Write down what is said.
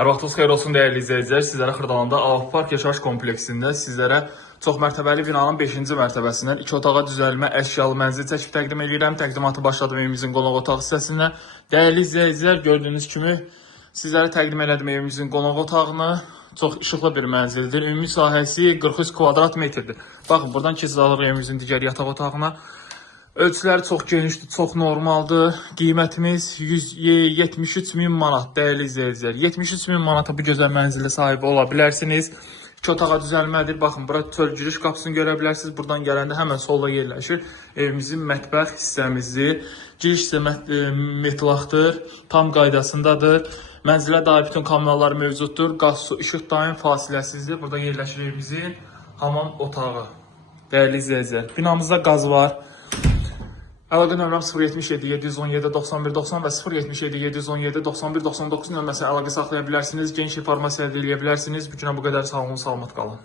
Hər vaxtınız xeyir olsun dəyərli izləyicilər. Sizlərə Xırdalanda Avropark yaşayış kompleksində sizlərə çox mərtəbəli binanın 5-ci mərtəbəsindən 2 otağa düzəlmə əşyalı mənzil çəkib təqdim edirəm. Təqdimatı başladım evimizin qonaq otaq hissəsində. Dəyərli izləyicilər, gördüyünüz kimi sizlərə təqdim elədim evimizin qonaq otağını. Çox işıqlı bir mənzildir. Ümumi sahəsi 43 kvadrat metrdir. Baxın, buradan keçid alırıq evimizin digər yataq otağına. Ölçüləri çox genişdir, çox normaldır. Qiymətimiz 173.000 manat, dəyərli izləyicilər. 73.000 manata bu gözəl mənzilə sahib ola bilərsiniz. 2 otağa düzəlmədir. Baxın, bura çöl giriş qapısını görə bilərsiniz. Buradan gələndə həmən solda yerləşir evimizin mətbəx hissəmizi. Giriş isə metlaqdır, tam qaydasındadır. Mənzilə dair bütün kameralar mövcuddur. Qaz, su, işıq daim fasiləsizdir. Burada yerləşir evimizin hamam otağı. Dəyərli izləyicilər, binamızda qaz var. Əlaqə nömrəm 077 717 91 90 və 077 717 91 99 nömrəsi əlaqə saxlaya bilərsiniz. Geniş informasiya əldə edə bilərsiniz. Bu günə bu qədər. Sağ olun, salamat qalın.